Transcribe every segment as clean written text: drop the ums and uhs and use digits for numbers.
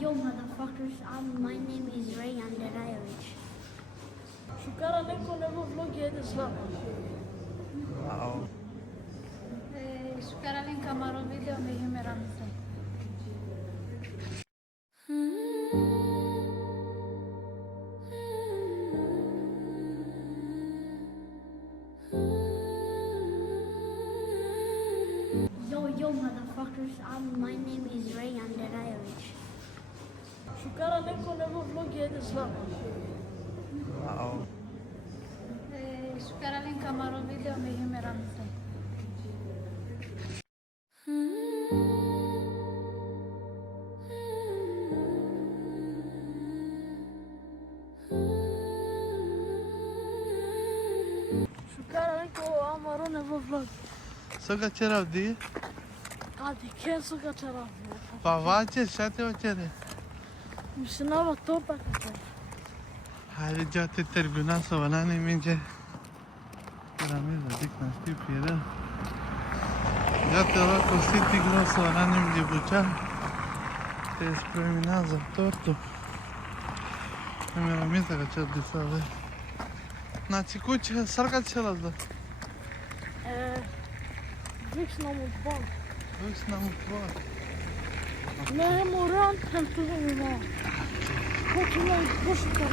Yo, motherfuckers, my name is Rayan Derayevich. Shukara neko nebo vlog jede slabo. Wow. Shukara len kamaro video me himera misle. Yo, motherfuckers, my name is Rayan Derayevich. Shukara neko nebo vlog jede slabo. Wow. Shukara len kamaro video me himera misle. Shukara neko amaro nebo vlog. Soga c'era di? Hadi kesu kaçara. Pavace, şate ocere. Müşinava torta kaçar. Hadi cate terguna sovalane mince. Ramiro, dik na stipira. Jate ovako siti gro sovalane mince buča. Te spremi nazad tortu. Nemera misa ga će di sada. Znači kuće, sarga će lazda. Diks na mutfak. Vux na mutfak. Ne hem oran hem tuzumuma. Kokuna boşta.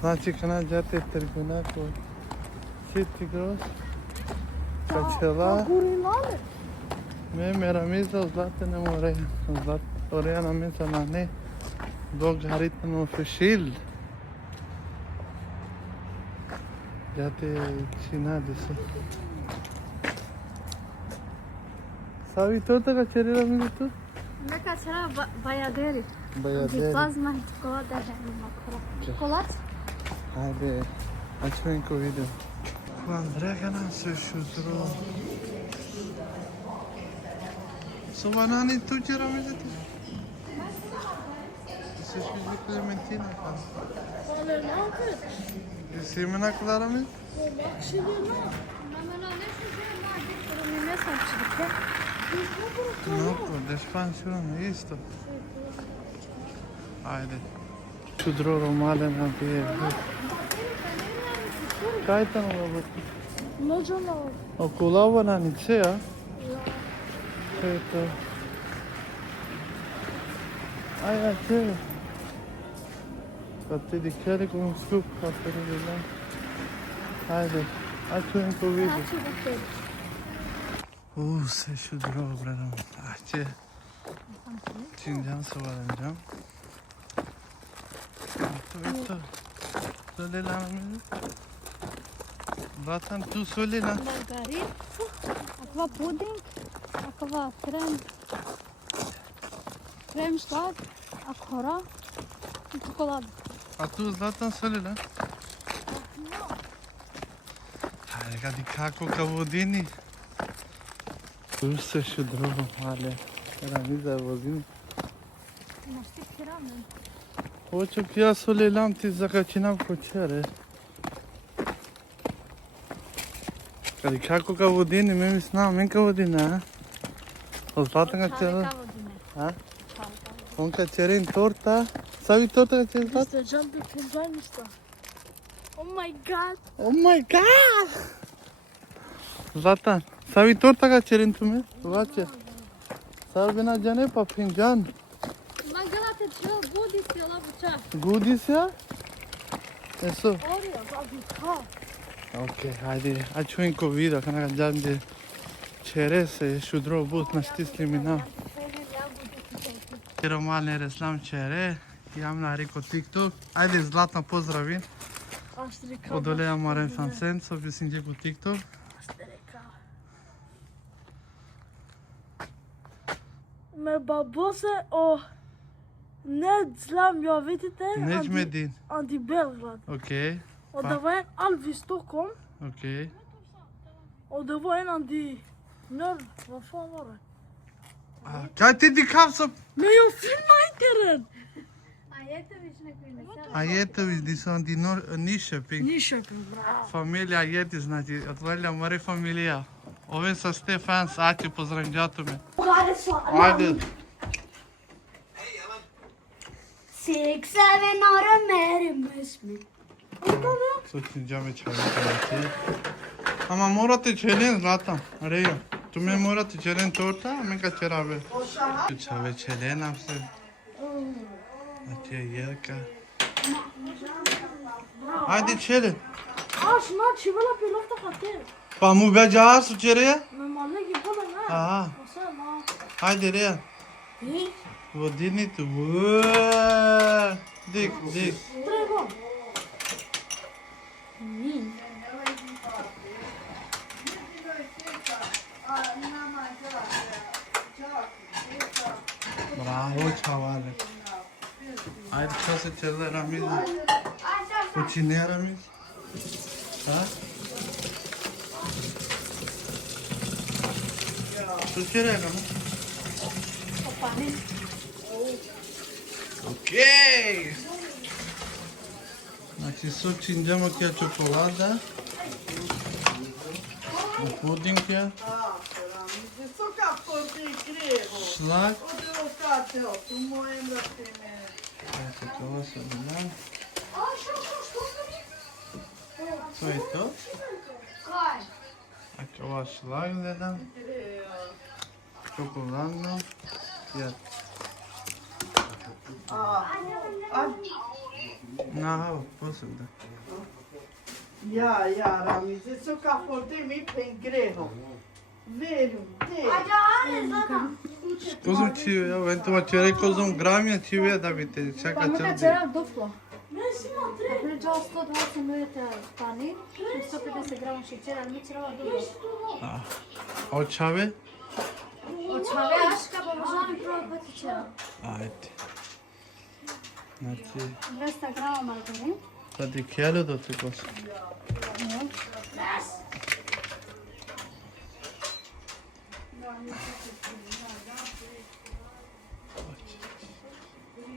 Znači kana jate terguna ko siti gro. Kaçela. Culinary. Mera misa zlate ne more. Zlat oraya na misa na ne. Dog haritan official. Jate China dice. Sabi torta ka cerela mi tu? Ne kaçara bayaderi. Bayaderi. Bazma çikolata makro. Çikolat? Hadi açmayın ko video. Andrea kana se şudro. So banani tu c'era mi tu? Se şudro Clementina fa. Ale ne yapıyor? Semina clara mi? Bak şimdi ne? Namena ne size ne yapıyor? Ne saçlık ya? No, d'espansione, isto. Hajde. Šudro romale napije. Kaj tam ovo? Nođana. Okulava na nice, a? Kaj je to? Aj, a če? Pa ti dikjeli kom skup, kako je bila. Hajde, a čujem ko vidi. Kaçı bakıyor? Se šudro, bradam. A če? Çincan sıvalayacağım. To. Söyle lan Ahmet. Zaten tu söyle lan. Margarin. Aqua pudding. Aqua krem slat. Akora. Çikolata. A tu zaten söyle lan. Hadi hadi kako kavodini. Se šudro, ale. Era mi za vodini. Naștept ramen. Hoću ja söyleyelim ti zakačinam kočere. Kad kako kavodini, mi znam, men kavodina, a? Zlatan ga čela. Ha? On ka čerin torta. Savi torta ka čerin zlat? İşte can bir pincan işte. Oh my god. Oh my god! Zlatan, savi torta ka čerin tume? Vače. Savi bina jane pa pinjan. Mangalate çıl bu diyorlar bıçak. Goodies ya? Eso. Oraya fabrika. Ok, hajde, açmayın ko video, kana ga de čere se šudro but na stisli mina. Romalne reslam čere, imam nariko TikTok. Ajde, Zlatna pozdravim. Aştrika. Odolea mare fansen, so bi sinje po TikTok. Aştrika. Me babose o ne zlam ja vidite. Neç medin. Anti Belgrad. Ok, Och det var en alv i Stockholm. ok. Och det var en anti Nörd. Vad fan var det? Kaj ti dikhav så? Men jag filmar inte den! Ajetović, di su di Nyköping. Nyköping, bravo. Familija Ajeti, znači, otvorila mare familija. Ovim sa ste fans, ači pozdravim džatume. Ajde. 6, 7 or a merry Christmas. Soțingeam ce avem. Ama morate celen ratam. Areio. Tu me morate celen torta, menca cerave. Tu çave celen apse. Atia yerka. Haydi celen. Şuna çivala pilofta katır. Pamu beca su cereye. Normalde gibi olan ha. Aha. Mesela. Haydi reya. Dik. Vodini tu. Dik. Trego. Bravo çavale. Haydi çası çelle ramiz. Uçine ramiz. Ha? Su cereye kama. Ok. Znači sočinjamo kja čokolada. Puding kja. Šlag. Eto to se dodam. To je to. Ako ova šlag dodam. Čokoladno. Ja. Na, evo, posebno. Ja, Ramiz, so capote mi pengreno. Veru, te. Uzum ci, evo, entuma ci rekao uzum gramija, ci vije da bi te čaka Pamuka črdi. cera duplo. Pričao 120 ml pani, 150 grama šećera, ali mi cerela duplo. Očave? Očave, aška, pomožani prvo potičera. Ajde. Znači, 200 grama margarin. sad je kjelo do te kosa.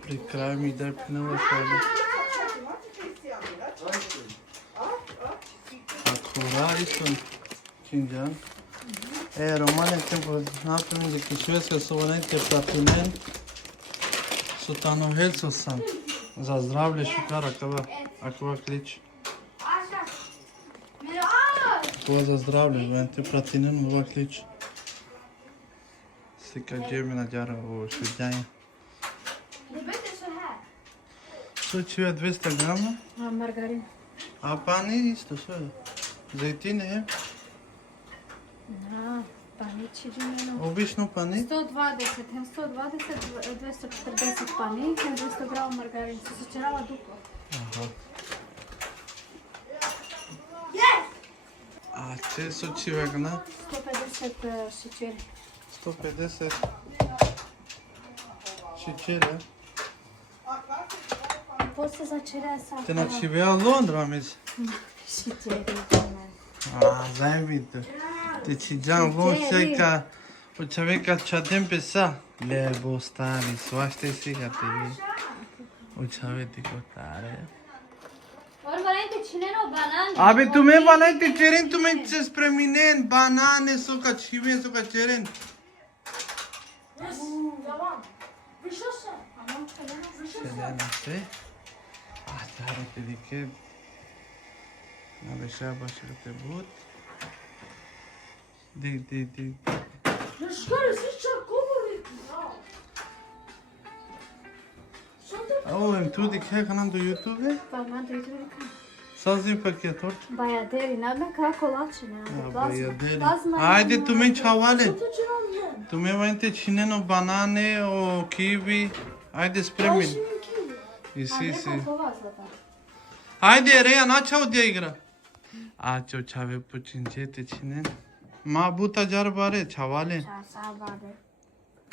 Pri kraju mi daj pinova sada. Akurat isto činđan. Romane tempo napravim da ki švedska sovanetje platinen su tano helso sam. Za zdravlje šikara akova klič. Akova za zdravlje, vente platinen ova klič. Sika džemi na djara ovo švedjanje. Suči je 200 grama, Margarin. a pani isto sve. Zejtine je. Pani čirino. Obično pani. 120, 240 pani, 200 grama margarin. Se cerela duplo. Aha. A ce suči vegna? 150 šećeri. 150 šećera. Poți să cerea să Te na civea Londra, mis. šećeri. Zajebită. Te cigeam vom seca. O čoveka čadem pesa. Lebo stari, svaște siga te vi. O čoveti kotare. Orvalente cineno banane. Abe tu me banane ceren, tu me ce spre mine banane soca cive soca ceren. Selena se. Asta arată de că Aveșa bașă te but. De. Au, em tu de că canal do YouTube? Pa man to YouTube. Sazim paketor. Bajaderi, nadme kako lačine. Ajde tu me čavale. Tu me vente cineno banane o kiwi. Ajde spre mine. Si. Ajde, Reja, na čau de igra. A čo čave pučinčete cine. Ma buta jarbare čavale.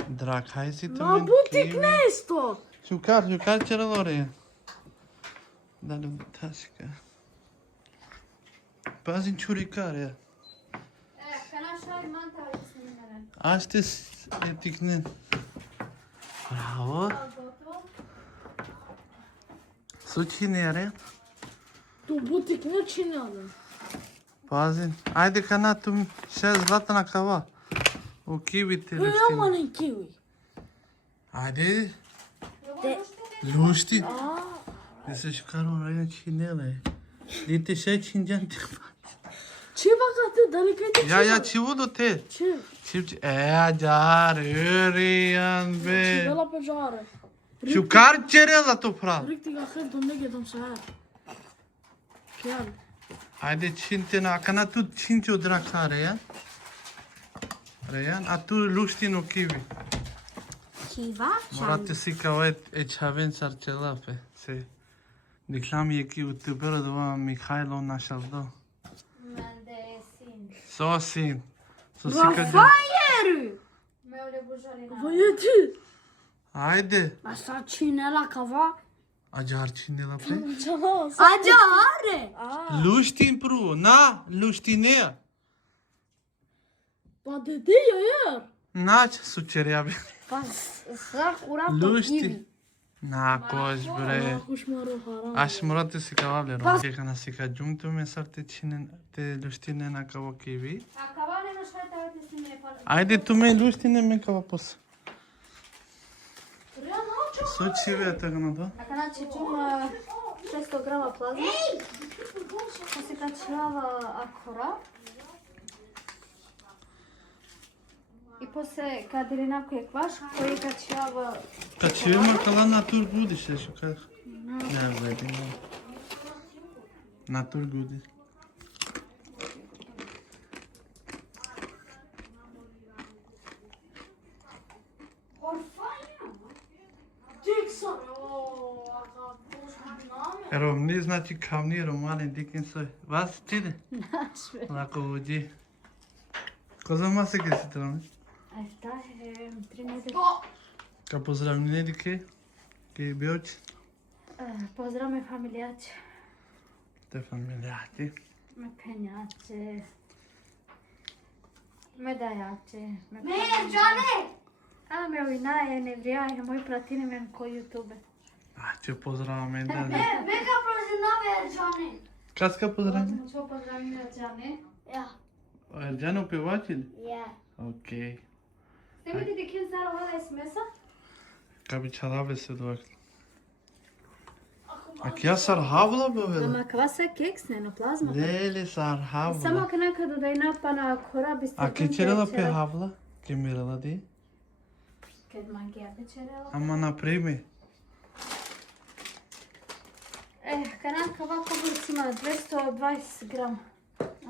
Drag, hai si tu men kiwi. Isto. Jucar cerelo Reja. Dale taška. Pazin čurika Reja. Ašte je tiknen. Bravo. Sučine je Reja. Tu butik ne činjala. Pazin. Ajde kana tu 6 zlata na kava. U kiwi te Imamo leštine. ni kiwi. Ajde. Luști? Este și care o raia cinele. Dite și ai 5 ani. Ce fac atât? Dar le Ia, ce udu-te? Ce? Dar, Rian, be. Ce la pe joară? Și care cerela tu, frate? Riktig skönt om lägger dem så här. Fjäll. Haide, cintena, că tu 5 o dracare, ia? Rian, a tu luști nu kiwi. Kiva? Morate si ca e çavên serçelape. Se diklam yekî youtuber dova Mikhailo Naşaldo. Men det är synd. Sosin. Så Vad sika fan gör du? Men jag blir Vad gör du? Haydi. Massa cinela cava? Acar çinela pe. Agiare! Luștin pru, na, luștinea. Vad det är det jag gör? Na, sucerea be. Să curat Luști. Na, coș bre. Koşmaru haram. Aș morate si ca vable, ro. Că na si ca jumtu me sarte cine te luștine na ca o kiwi. Acabane nu știu te este mine pala. Haydi tu me luștine me ca pos. Реально что? Soci ve atagna da. Dacă na čečum 600 grama plazma. Pa se kačljava akora. I posle kad je nakon kvaš koji kačljava. Kad će ima kala natur gudiš, još kaj? Ne, gledaj, no. Natur gudiš. Romni znači kavni romani dikin soj. Vas čide? Naš. Lako uđi. Ko za mase kaj si trami? Asta je 3 nedelje. Ka pozdravljene dike? Kaj bioć? Pozdrav me familijače. Te familijati. Me penjače. Me dajače. Mergiane! A me uinaje, ne vrijaje, moji pratine me ko YouTube. A ce pozdravame da. Mega prozina Mergiane! Kas ka pozdravljene? Čo pozdravim Erđane? Ja. Erđano pevačili? Ja. Okej. Ste vidite kje zara ova smesa? Ka bi çalave se dovak. A kja sar havla be? Ama kvasa keksne no plazma. Lele sar havla. Samo nekada da je napana kora biste... A ke cerela pe havla? Ke mirala di? Kad magija večerela. Ama naprimi. Kananka ovako ima 220 grama.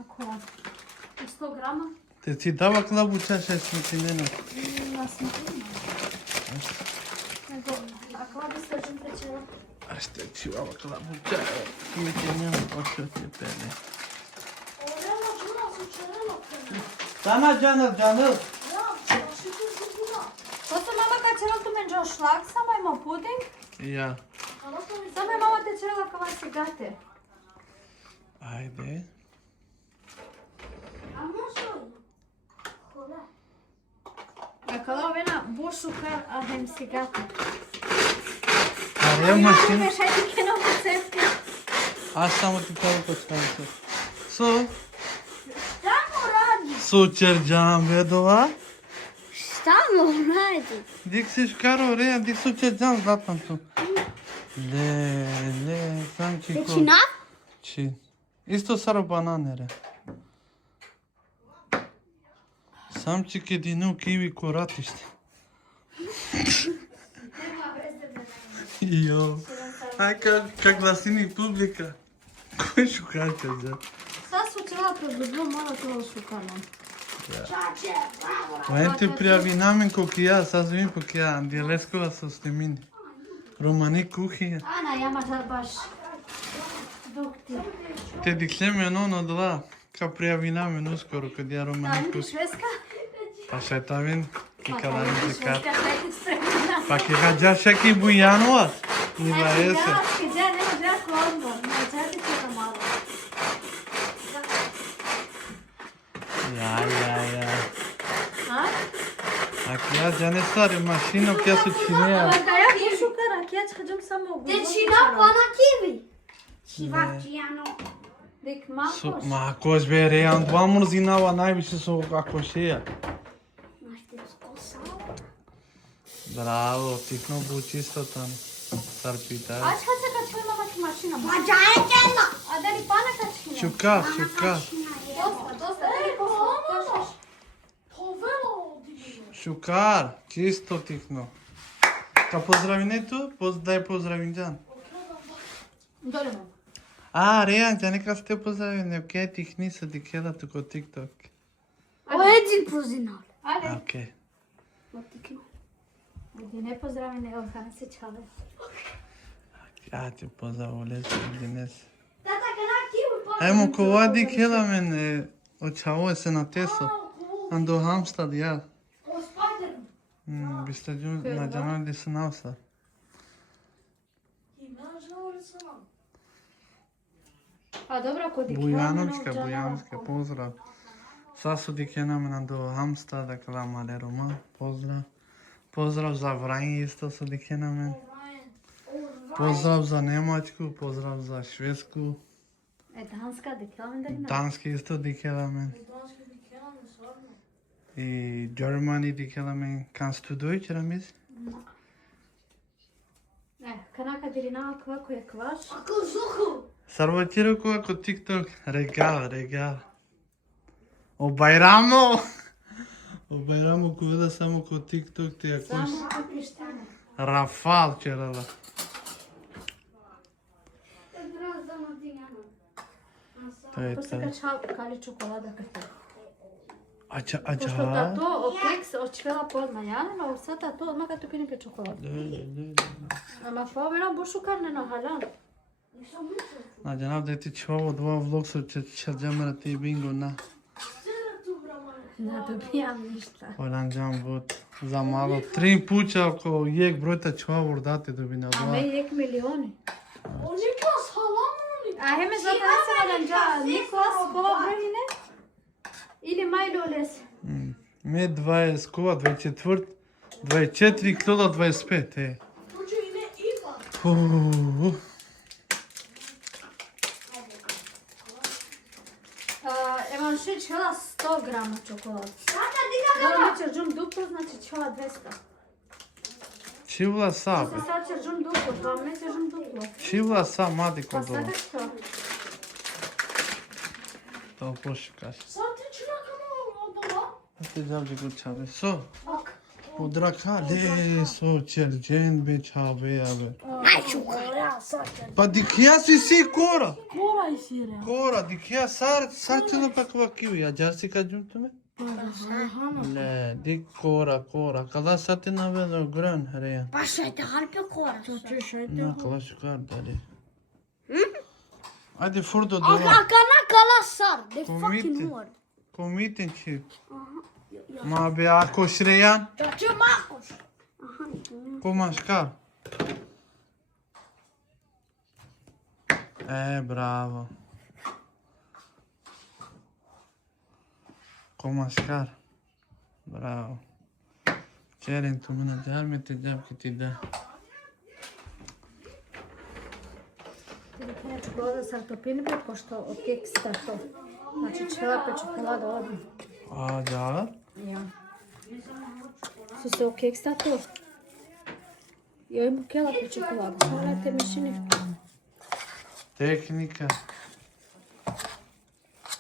Akora. 100 grama? Te ți dava clabucea și ai smuținena. Nas ne ima. Nego, ako bi se žim večera. Asta ci dava clabucea. Mi tinem ocho te pene. Orela žura su čerela pene. Sana canır canır. Ja, și tu zbura. To se mama kad čerela tu menđao šlag, samo ima puding. Ja. Samo je mama te čerela kao vas se gate. Ajde. Am ușor. Hola. Acolo vena bušu kar ahem si gate. Care e mașină? Me šajti kino po cesti. Asta mă tipau pe stanță. So, Šta mu radi? sucergeam vedova. Šta mu radi? Dik si škaro rea, dik sucergeam zlatam tu. Le, sam ci Deci n-am? Ci. Isto saro bananere. Sam ci che di nu kiwi curatiște. Jo. Hai ca glasini publica. Cum șucați așa? Sad su čerela produbilo malo to šukanom. Čače, bravo. Mai te priavinamen cu chia, sa zvim cu chia, Andielescova sustemini. Romani kuhinja. Ana, jama da baš dok ti. Te diklem je ono dva, ka priavinamen uskoro kad ja Da, romani vidi kuhinja. šveska? Pa še ta vin, ki kada vidi ne zikar. šveska, kaj ti spremina. Pa ki ga džaša ki bujanova. Iva jese. Znači, gdje nema džaku odmor. Ne, četi će ga malo. Ja. A? Ak ja džane stari mašino, kja su čineja. Ama da ja bušu kara, kje ćem samo u gudu. Deci n-am pana kiwi. Civaciano. Dik Su, makoš. ma ako žbere, ja dva mrzinava najviše su ako šeja. Nu știu, scosa. Bravo, tikno bu čisto tam. sarpita. Aç kaçırma bak maşina. Bacağına gelme. Adari bana kaçırma. Şuka, şuka. Dosta, dali posla. Povelo di Šukar, čisto tikno. Ka pozdravinetu, daj pozdravim. Dolemo. A, Rejan, ja neka ste pozdravljeni, okej, tih niso dikela tako TikTok. O Edin pozinal. Ajde. Okej. Budi ne pozdravi, nego kada se čale. Ja ti pozdravljam, Dines. Tata kana kivu pa. Ajmo, kova dikela men, očavo se na teso. Ando Hamstad, ja. O spider. Biste na džanali se navsa. A dobro, kod Bujanovička, pozdrav. Sad su dikena men ando Hamstad, kala male Roma, pozdrav. Pozdrav za Vranje, isto su dikena men. Pozdrav za Njemačku, pozdrav za Švedsku. Danska, diklavendalina. Danski isto dikela men. I Germany dikela men. Kannst du Deutsch, Ramiz? Kanaka dirina kvako je kvaš. Ako zuhu. Sarvatiro ko ako TikTok. Regal. O Bajramo! O Bajramo ko da samo ko TikTok ti ako Samo ko pištane. Rafal cerela. To je To se to. kačal kali čokolada kata. Ača. Pošto ta to o keks očvela podma janela, sada to odmah kad tu pinike čokolada. Ama pa vera bošu karne na halan. Na cenab da ti çoğu dva vlog su çarjamara ti bingo na. Ne dobijam ništa. Olanđam bud. Za malo. 3 puća oko jek brojta çoğu dati dobina A dva. me jek milioni. O Niklas halam mı? A heme zato ne se nadanđa Niklas kova brojine? Ili Majloles. Me 20 kova, 24, 24 kilo 25, e. Hoca yine İvan. Evo še čela 100 grama čokolada. Tata diga Dobro, kana. mi čeržum duplo, znači čela 200. Čivla sa, Se be. sad čeržum duplo, dva me čeržum duplo. Čivla sa, madi Pa kod ovo. sada što? To pošikaš. Zaten çırakama oldu lan. Hadi zavđe gučave. So, Bak. udraka, le, so, čerđen be čave, ave. Aj čukara. Pa dikija si kora. Koray sire. Kora, dikija sarçılı pakva kivi ya. Jarsi kaçım tüme? Le, dik kora. Kala satin avelo grön hereye. Başlaydı harbi kora. Na kala şukar dali. Hadi furdo Aka dova. kana kala sar. The Komite. fucking word. Komitin çiv. Ma be ako şreyan. Taçı makoş. Komaškar. Bravo. Komaškar. Bravo. Čerin tu mene džarmete džabki ti da. Ili čokolada sa topinbe, pošto od keksta to. Znači čela pa čokolada odmah. A džar? Ja. Su se o keksta to. I ovim kela pa čokolada. Pogledajte mišini. Tehnika.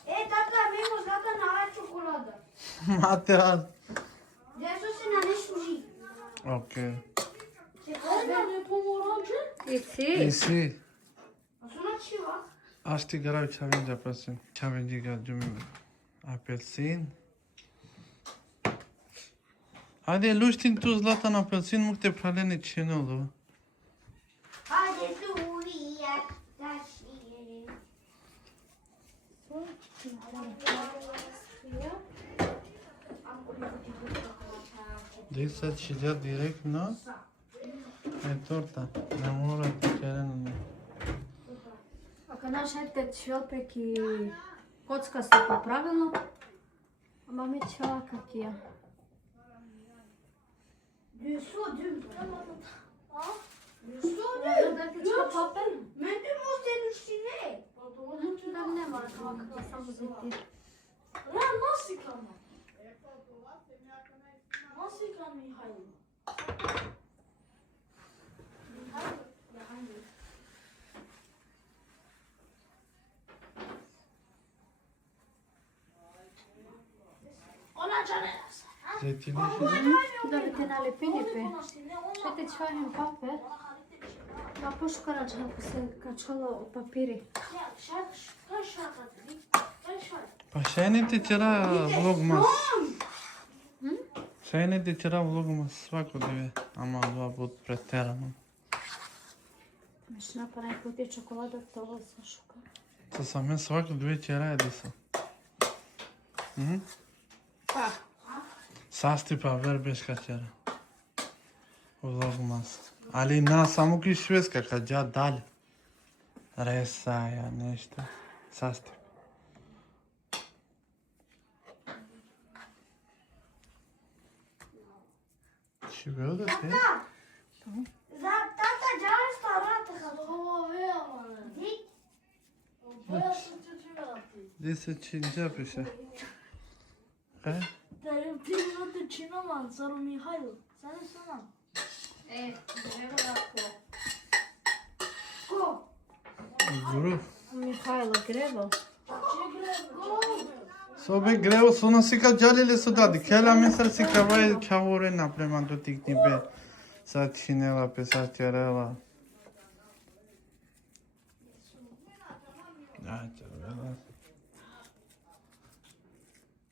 Tata, mimo zlata na čokolada. Mate az. Gdje su se na ne suži? Okej. Ne pomorancı. I si. I si. A su na čiva? Aš ti garaju čavinđa prosim. Čavinđi ga džumim. Apelsin. Hadi luštin tu zlatan apelsin muhte praleni činolu. Hadi tu uvijek da širi. Deci sad će ja direktno. Torta. Ne morate čerenu. Ako naš ajte čvelpek i kocka su pa pravilno, a mami čela kak je. Du så dum. Ja. Du så Ja, dum. da ti čela papir? Men du måste duscha ner. Da ne mora kvaka, samo ziti. Lan nasıl yıkama? Nasıl yıkama Mihail? Zeytinli Da bi te nalepili pe. Ще те чварим папе. Da puškara čaku se kačalo u papiri. Pa še ne ti čera vlogmas. Še ne ti čera vlogmas svako dve. Ама два пут претерано. Ще направим кутия чоколада, това се шука. To sam ja svako dve čera jedi sam. Pa. Sastipa verbeška čera. Vlogmas. Ali na, samo ki švedska, kad ja dalje. Resaja, nešto. Sastip. Și vreau de te? За тата джара старата като хубава вея, мане. Ди? Обоя се чучувати. De se cingea pe așa. Hai? Dar eu primul de cine, man, Saru Mihailu. Să ne sunăm. E, greu da ko. Ko? Guru. Mihajlo, greu. Ce greu? Sobe greu, sună si ca gealele sudate. Chiar la mine să ca vai ce ore na prema do ticni pe sa cinela pe sa cerela. Da, cerela.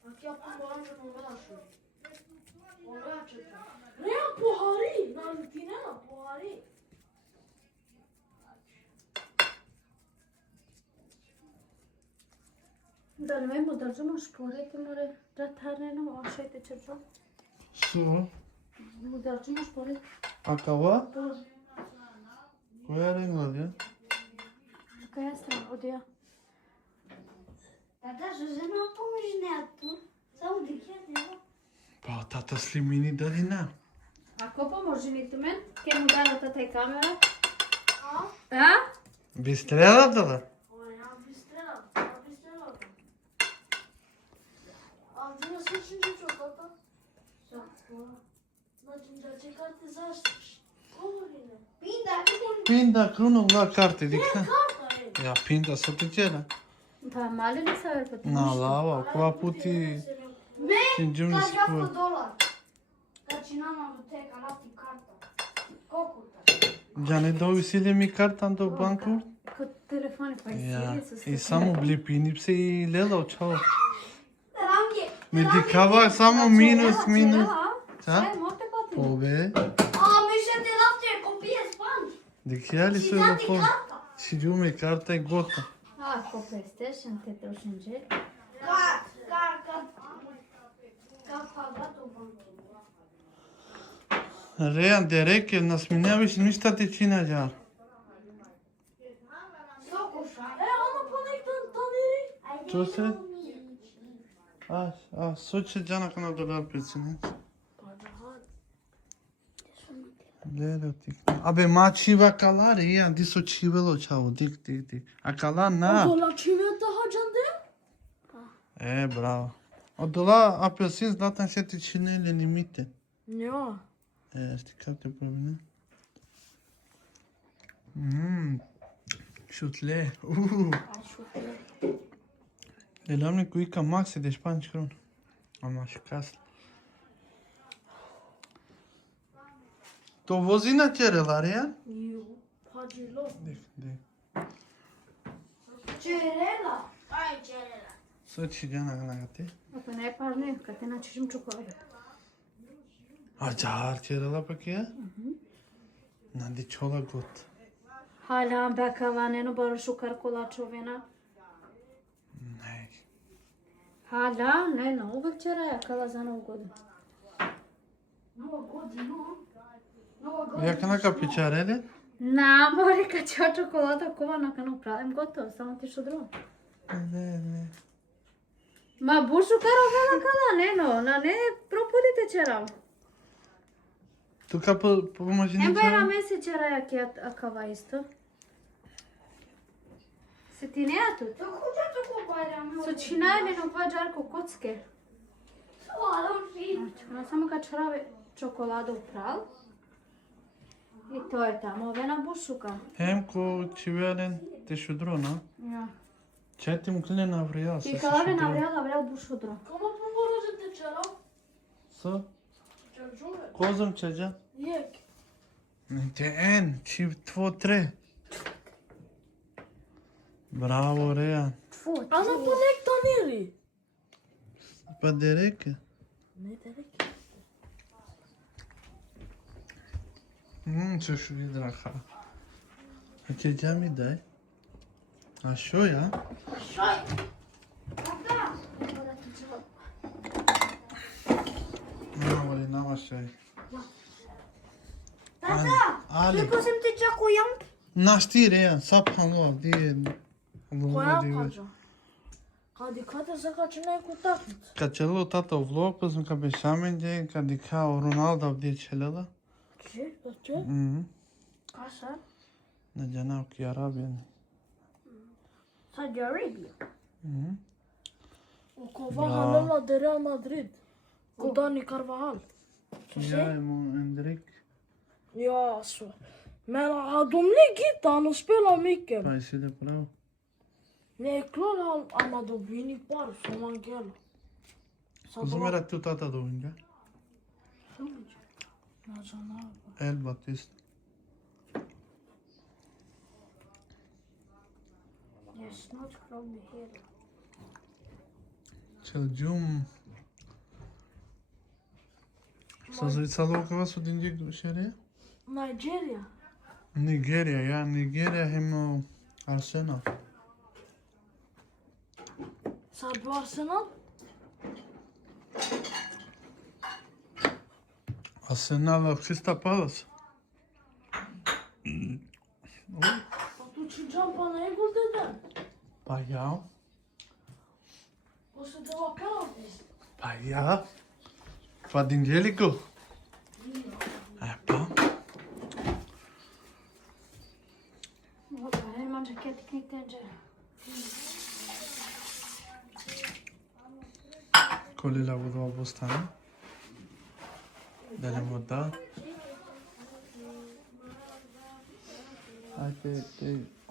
Aqui a pomorancă nu vrașul. Oracetă. Nu ia pohari, n-am tinela, pohari. Dar mai mult, dar zuma șporete, more, ratare nu, așa te cerjo. Su? Dar zuma șporete. Acaba? Koja renglă, Că e asta, odea. Tata, să se nu pomăjnea tu. Sau de chiar de la. Pa, tata slimini dalina. Ako pomoži mi tu men? Ke mu dala tata i kamera? A? A? Bistrela dala? Ой, am bistrelat. Am zis să cinci ciocată. Znači, da ce carte zaštiš? Govorine. Pinda, Pinda, crunul la carte, dikna. carta e. Ja, pinda, să te cera. Pa mali ne sa ver pati. Na, lava, kova puti... Me, Cingim ca spui. $100. Ca cine am avut ca lati carta. Cocuta. Ja ne dau sile mi kartan do banku? Cu telefoane pa Ja, isili i samo blipini pse i lela čao. Range. Mi dikava samo minus. Da? Da? Sai, morte pati. Ove, A, mi se te lafte copie spanci. dikjali Și su dati lopon. carta. Și giume karta e gota. Ako PlayStation te te ušinđe. Ca pagatul bancului. Rean de reche, nas mineavi și nici tate cine jar. Socușa. E, ona pune tăniri. Ce se? A, soče džana kana dolar pecine. Lele tik. Abe ma chiva kalare, ja, diso chivelo čao, dik. A kala na. Dola cine te hacande? E, bravo. O dola apelsin zlatan še ti činele limite. Ja. E, știi că te provine? Șutle. Le luam cu ica maxi de șpanci cron. Am așa casă. To vozi na cerela, rea? Eu. Hagilo. De. Cerela. Ai, cerela. Să ci gana gana gate. Ako ne parne, kad te načišim čokolade. A jar cerela pe kia? Na de çola got. Hala am bekalane no baro šukar kolačovina. Ne. Hala, ne, na uvek će raja kala za novu godinu. Nova godinu. Nova godinu. Ia kana ca picioarele? Na, more kad će čokolada kovana kad napravim gotovo, samo ti što drugo. Ne. Ma bušu karavela kala, ne no, na ne propudite čeral. Tu ca pe mașină? Embera mese će raja ki akava isto. Se ti ne atut? To kuda to kubajam? Su činajne no pa džarko kocke. Hvala, fi. Znači, ona samo kad čorave čokoladu u pral. I to je tamo, ovena bušuka. Hem cu civelen te șudrona. Ja. Ce ti mucline n-a vrea să I se kalave șudrona. vreau bušudro. Kamo pomoraže te čero? Să Su? Čačuve. Kozum çaca. Jek. Te en, çift 2-3. Bravo Rejan. A na konektoniri. Pa direkt. Ne derek? Co şu draha. Çaca mi daj? A šo ja? No, ali nama še. Ali. Kako sem ti čakujam? Naš ti Rejan, sap hamo, di je. Koja kađa? Kad i kada zakače neku takmicu. Kad čelo tata u vlog, pa sam kad bi šamenje, kad i kao Ronaldo ovdje čelela. Če? Da če? Ka sad? Na Djanavki Arabijani. Saudi Arabia. U Carvajal de Real Madrid. Cu Dani Carvajal. Ja, imamo Endrik. Ja, så. Men de ligger inte, han har spelat mycket. Pa jesi da pravo? Nej, klart han har då vunnit par som han gör. Uzmera tu tata do vinga. Ne znam. El Batist. Je snart från hela. Çelcum. Sazricalo kava su dindik şere? Nigeria. Nigerya ya, Nigerya hem Arsenal. Sad du Arsenal? Arsenal Crystal Palace. Atunci Giampa n-ai gol de dan. Pa ja. O să dau penalty. Pa ja. Pa din Jelico. Pa. Valla Herman ceket knittence. Kolila budova bostana. Dale voda. Ajde,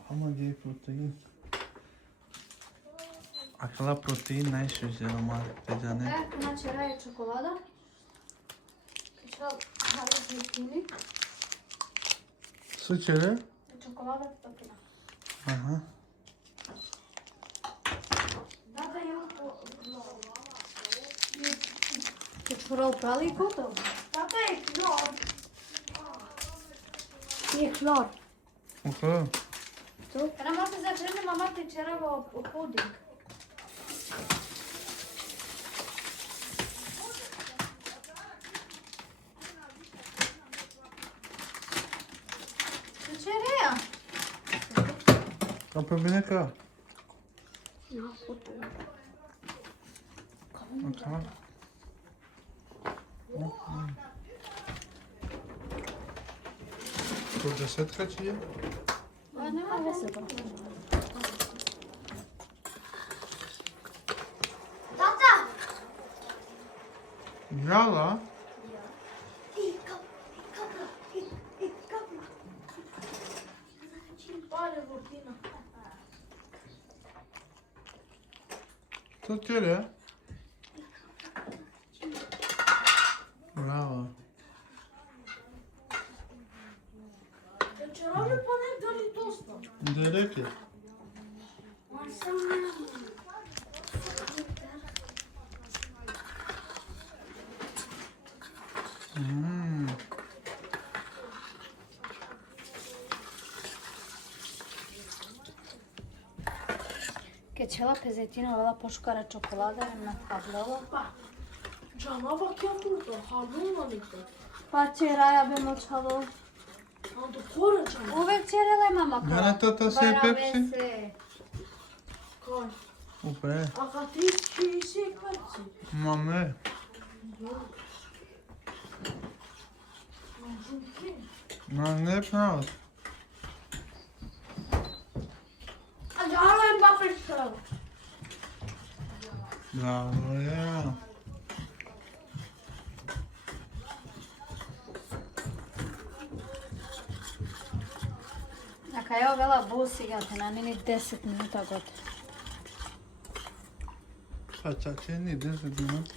ama je protein. Akala protein najviše želoma, te žane. Znači raje čokolada. Kečal hali zmitini. Sučere? Čokolada topina. Aha. Dakle, je čurao prali i gotovo. Tata je klor. Je klor. Ok. Kada morate začeti, mama ti čerava u puding. Čereja. Kam pa bi neka? Ja, potom. Ok. To 10 či je? A nema veze to. Tata! Jala? Pare rutina. To tjere? Bravo. Večerali pa ne dali dosta. Direkt je. Che c'è la pesettina, la poșcara ciocolada, na kablova. Canava chiar multă, haluna nică. Pa čeraj abbiamo čalo. Am de fără canava. Uvek čerele mama kao. Gana tata se Pepsi? Kaj? Upe. A kad ti si Pepsi? Mame. Ma ne pravo. A ja am Mbappé să. Bravo, ja. Dacă eu vela busiga, te na nini 10 minuta gotovo. Pa čak je ni 10 minut.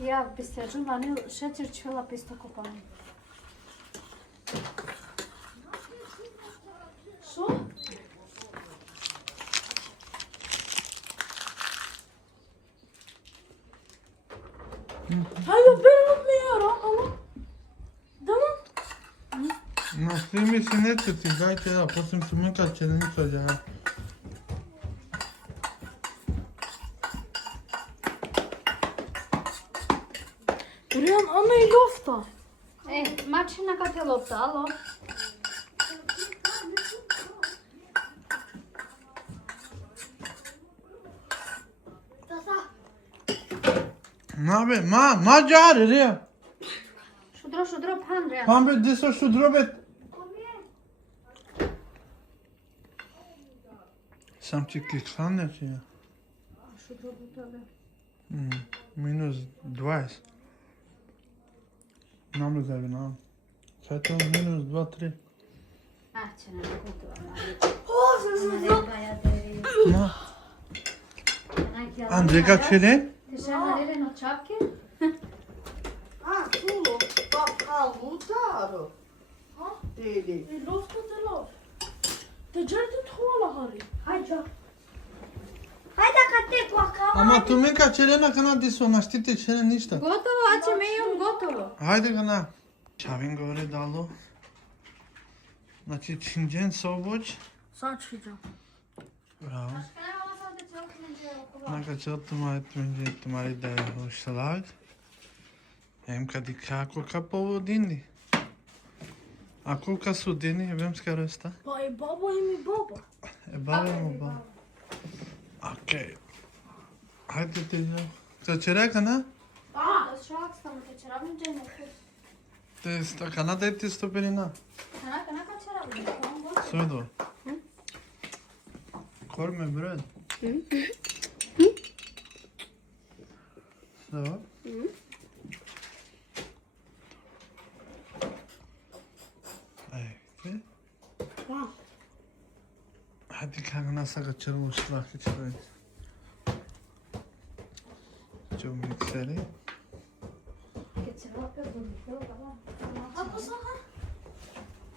Ja pistačun vanil, šećer čvila pisto kopanje. Što? Hajde, beri od mjera, alo? Tamam. No, svi se neće ti, dajte da, poslije se meka čelenica ja. Riyan ana i lofta. Mačina kad je lopta, alo? Nabe, ma cari ya. Şudro pan ya. Pambe diso şu drobet. Sam ti kliksan ne ki ya? Şudro bu tabi. Minus 20. Nam zavi nam. Sad je minus 2-3. Će nam kutu. Ma. Andreka çelen? Ti še nalire na čapke? Ah, tu papal mutaro. Ha? Deli. I lofta te lof. Te gjerde të hola, Hari. Hajde. Hajde ka tek vakama. Ama tu meka çelena kana diso na štite çelen ništa. Gotovo, a će me imam gotovo. Haydi kana. Çavin gore dalo. Znači çinđen soboć. Sad ću idem. Bravo. Neka ćemo तुम्हारी दया हो सलाद hem kadi kako kapovo dini. A koliko su dini vemska resta? Pa i baba i mi baba. Bavimo baba. Okej. Hajde ti ja. To će reka na? Da šak samo te čarabim džene. Te sta kana da ti stopelina. Naka čarabim. Södo. Korme bröd. Så. Evet. Hadi kanka nasıl kaçırım uçlar kaçırım. Çok mikseri.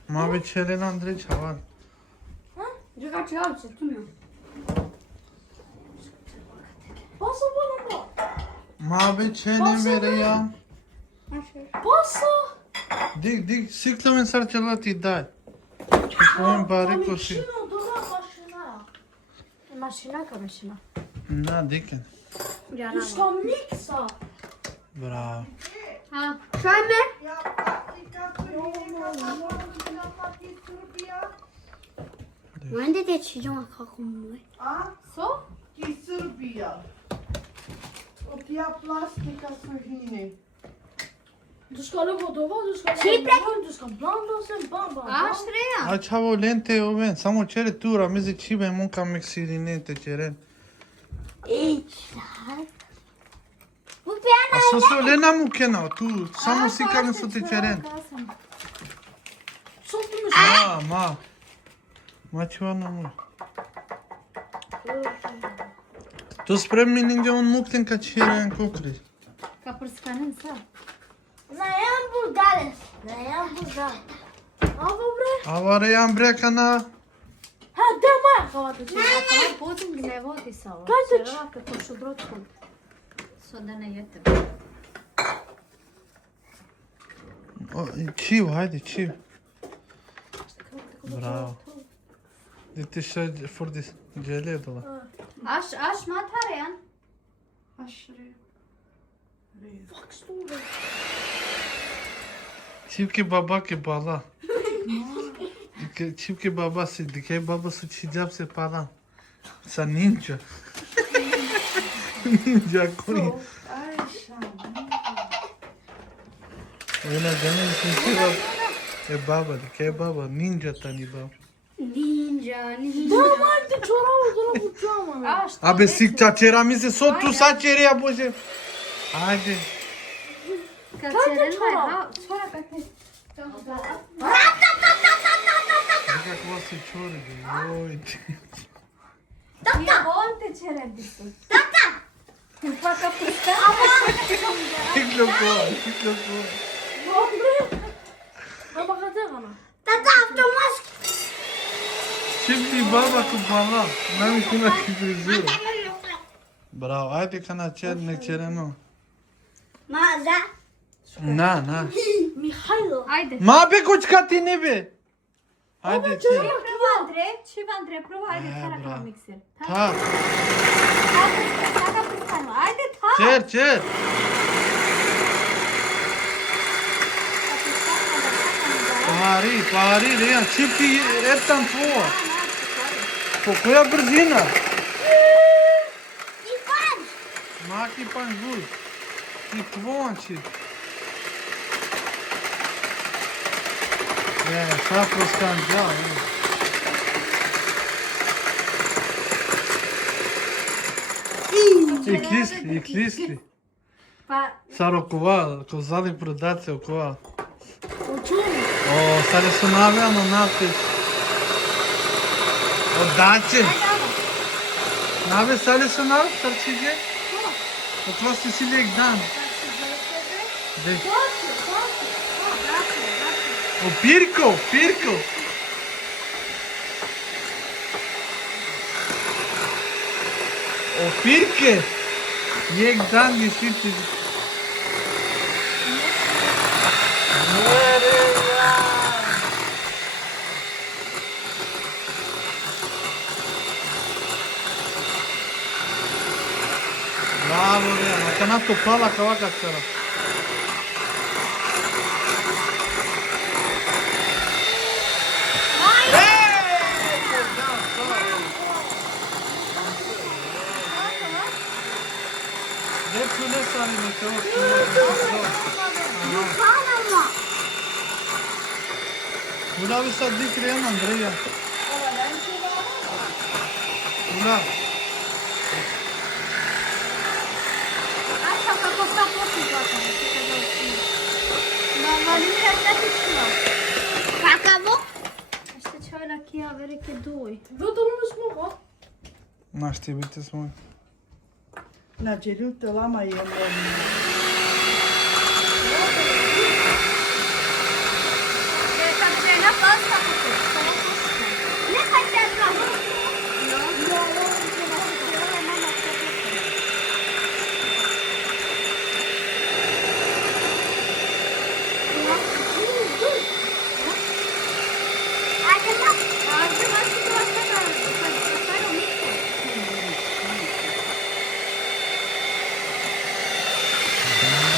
Mavi çelen Andrei çavar. Druga čevam se, tu mi. Basa bana da. Mavi çelen vere ya. Basa. Dik siklamen sarçala ti daj. Kupujem pare ko si. Mašina, dobra mašina. Mašina ka mašina. Na diken. Ja, Du ska mixa. Bravo. Ha, Ja plastika When te ćemo kako moj? A? so? Ti Srbija. Od ja plastika sahine. Du ska lägga dova, du ska lägga du ska blanda och sen bam bam. A, Shreya. Açavo lente oven. Samo cere tura mizi cibe munca mixirine te ceren. İçler. Bu piyano. A soso lena mu kena tu. Samo sikame su te ceren. Softu mu? Ma. Ma čuvano mu. Tu spremni ninja un mukten ka ceren kokri. Ka prskanin sa. Znajem Bulgares. Znajem Bulgares. Avo bre. Avare jam bre kana. Ha, gde je moja havata? Ovaj puding ne vodi sa ovo. Kaj to Cerela kako šudrotku. So da ne jete. Çiv haydi çiv. Bravo. Dite še fordis cele dola. Aš matar yan. Aşırı. Bak stora. Çiv ki baba ki bala. Çiv ki babası, dikey babası çicap se palan. Sa ninja. Ninja koy. Oyna demin için baba. Baba, dikey baba, ninja tani baba. Ninja. Tamam hadi çorabı dura vuracağım ona. A, što? Abi sikta çeramizi sot tu sa çeri ya bože. Hajde. Kad cerela je, ha, skoro kako. Nekako se čori, joj. Ja volim te čerebice. Fakat fıstık. Tiklo ko. Ama kadar bana. Tata автомат. Şimdi baba kupala. Ben şuna kızıyorum. Bravo. Haydi kana çer ne çereno. Maza. Na. Михайло. Haydi. Ma be kuç kati ne be? Haydi çer. Prova Andrei, prova, haydi Ha, tara bravo. kao mikser. Ta. Fakat fıstık. Haydi ta. Çer. Pari, Riyan. Çipti etten två. Kokoja brzina. Иван. Maki pan gul. I tvåan čip. Šafroskan džal. I klistri. Pa, Sarokova, kozali prodace okova. učuni. O, sad su navijano napis. Odaće. Nave, sad su navi, sad će gdje? Okrosti si lijek dan. Gdje? O, Pirko. O, Pirke. Lijek dan gdje svi ti... Bravo, Rijan. Neka na to pala kavaka cera. Gdje su nesani neke ovo? Панама. Kuda bi sad di krenem, Andreja? Kuda? Așa, kako sta poslušati. Ma nikad ne tičila. Какаво? Ще čojla kija velike duj. Naš ti biti svoj. Na cerută la mai e Kad žena pasta kuće. Не хотят кого.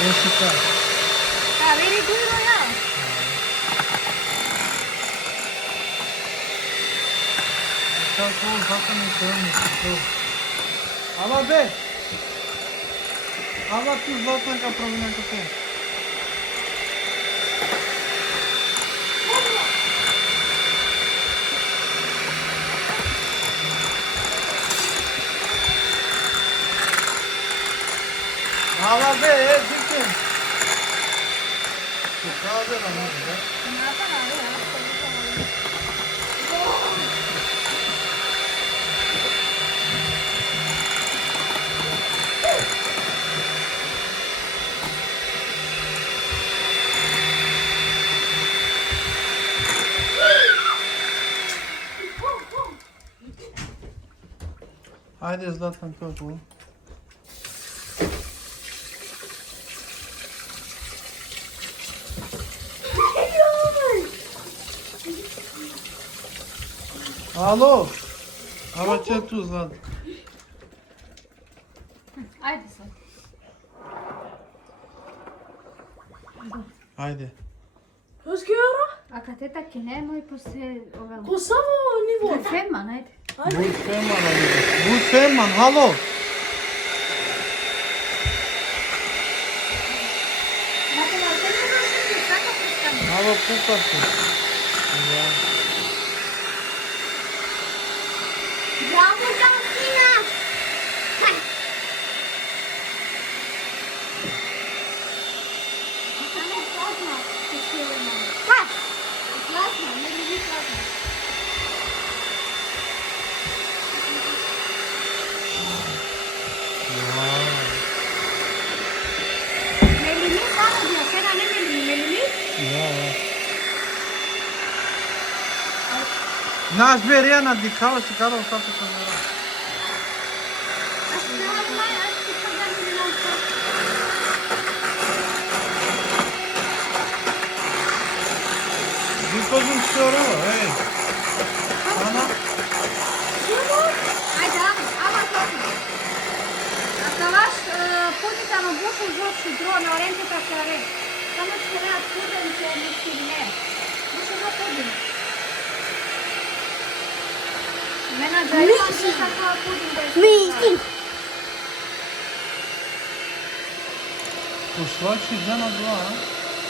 Jessica. Vidi dujno ja. Sad to zakon krenu to. Ava be. Ava tu zlatanka provina kafe. Ava be, gittim. Şu kahve var mı? Haydi Zlatan kalk oğlum. Alo. Hava çel tu Zlatan. Ajde sad. Haydi. Vad ska jag göra? A kad te tak nemoj poslije ove... På samma nivå? Femman, ajde. Bud femman Alida. Bud femman, hallå. Hallå, pupa se. Ja. Bravo, Justina! Как? Класно, не люблю класно. Wow. Naš Veriana di kao se karo tako kamera. Dikozum cerela, ej. Ana? Ajde, ama točno. Ako vaš putitano bušu žoču drona, orente kakare. Samo ćete neat putem će biti ne. Bušu ga pudim. Menadžer ima se kakva pudim da je Mislim. Ušla će žena dva, a?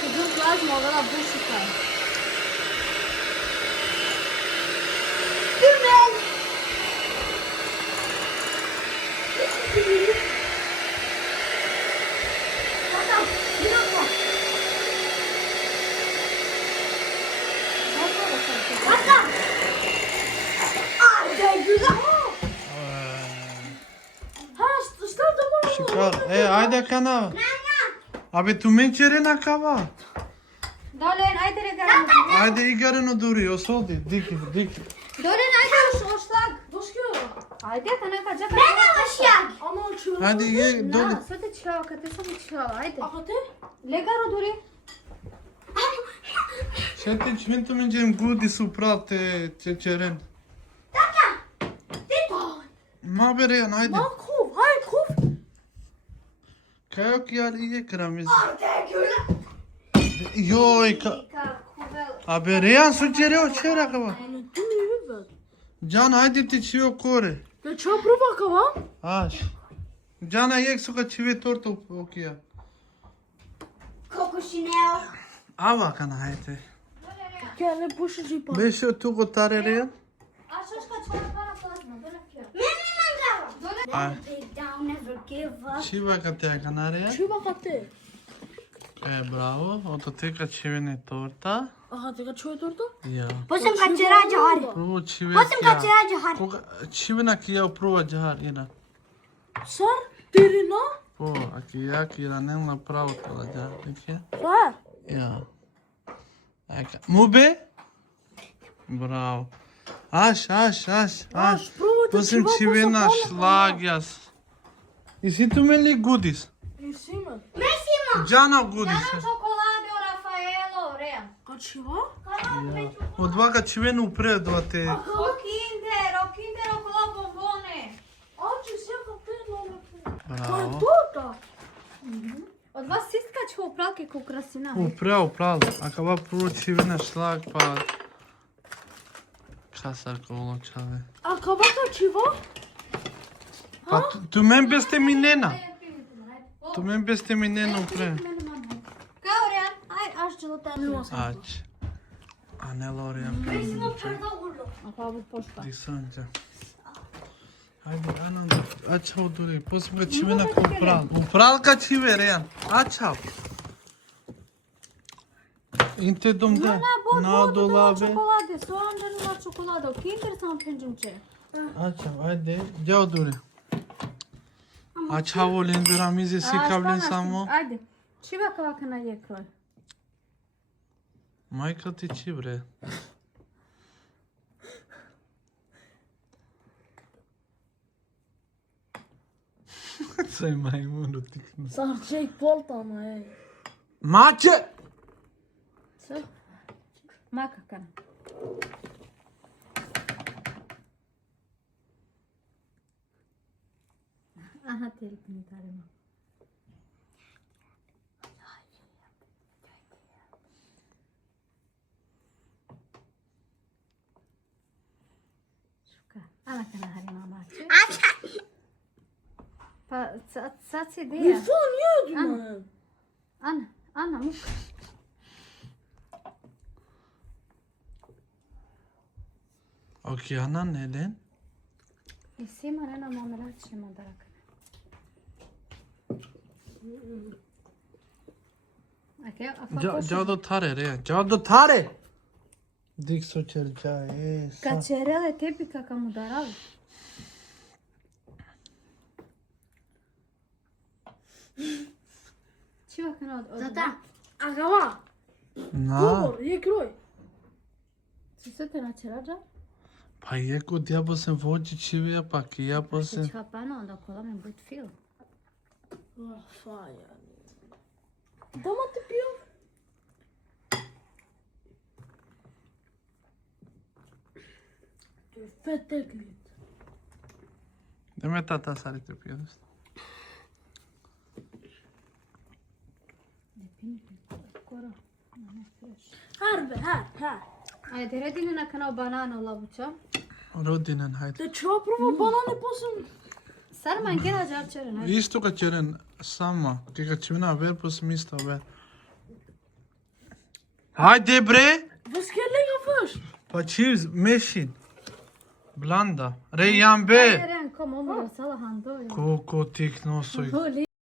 Kudu plazma ovela bušika. Şükür. Ajde kanava. Abi tu men cerena kava. Dolen, ajde regaram. Ajde igareno duri, osodi, diki. Dolen, ajde ošlag. Ajde, kanaka džaka. Mene başak. Hadi ye doli. Na, sve te čao, kad te samo čao, ajde. Ako te? Legaro duri. Šete čvinto men džem gudi su prate ceren. Ma Verian, ajde. Kajo ki ali je kramiz. Joj, a Verian su cereo cera kava. Can ajde ti çivi kore. Ya çöp ruba kava. Aš. Cana yek suka çivi torta okuya. Kokoşineo. Ava kana ajde. Gel bušu pa. Beşo tu gotare Verian. A šoška čvara para plazma, dolen kja. Mene mangava. Aj. Never take down, never give up. Çiva kate kana Verian. Čuva kate. Bravo. Oto teka çivine torta. Aha tega čuje torta? Ja. Posem kaçıra cahar. Prvo çive Posem kaçıra cahar. Koga çivina ki ja prova džahar ina. Sar? Dirina? Po, aki ja kira nema pravo tala džahar. Dike? Sar? Ja. Eka. Mube? Bravo. Aš. Prvo da Posem čuva čivina šlagjas. I si tu meli gudis? Isime. Mesimo. Džana gudis. Jana čokolade o Rafaelo, Rean. Kaçıva? Od vaga čivenu upredovate. O Kinder, okolo bombone. Ači sjaka pedla. To je Bravo. torta. Od vas sistka će upralke ko krasina. Upravo. Akaba prvo čivina šlag pa... Kasar kolo čave. A kava kaçıva? Pa tu men beste mi nena. Tu men beste mi nena upre. Kao Rean, aj, aš ću lutati. Aç. A ne Lorian. A pa bu pošta. Di sanca. Hajde, Anan, aç ovo duri. Poslije ga čivena ko upral. Upralka čive, Rejan. Aç av. Inte dom de. Na dolabe. Čokolade, soğanlarına çikolade. O Kinder sam pençumče. Aç av, ajde. Gdje duri? Aç ovo lendura mize si kablen samo. Ajde, čiva kavaka na je kroj. Majka ti či bre. Sai majmunu ti. Sar Jake Bolt ama ej. Mače! Sve. Makakan. Aha, telefonu tarima. Ana kana harima mače. Pa sad si ideja. Fan yedim ben. Ana muk. Okej, Anan neden? I svima nena mamera ćemo da rakane. Jav do tare, Rejan. Jav do tare! Dik sočer čaj, Kad će rele tebi kakav mu daravi. Čiva kana od... Zata. A kava. Na. Govor, je kroj. Si sve te načerađa? Pa eko diabo sam vođi čivija, pa ki ja pa sam... Če pa eno, da kola mi bud fil. Toma ti pio. Tu je feteklit. Da me tata sari te pijedest. Harbe, har. Ajde, redine na kanal banana labuća. Rodinen, hajde. Da ću prvo banane posem. Sarman gena džarčere, ne? Isto kad čeren sama, kad će mina ver po sam isto ver. Hajde bre! Vad ska jag lägga först? Pa cheers, meşin. Blanda. Reyyan Ajde, be! Ren, kom området, Salahan, dojo. Ko tik nosoj. Voli.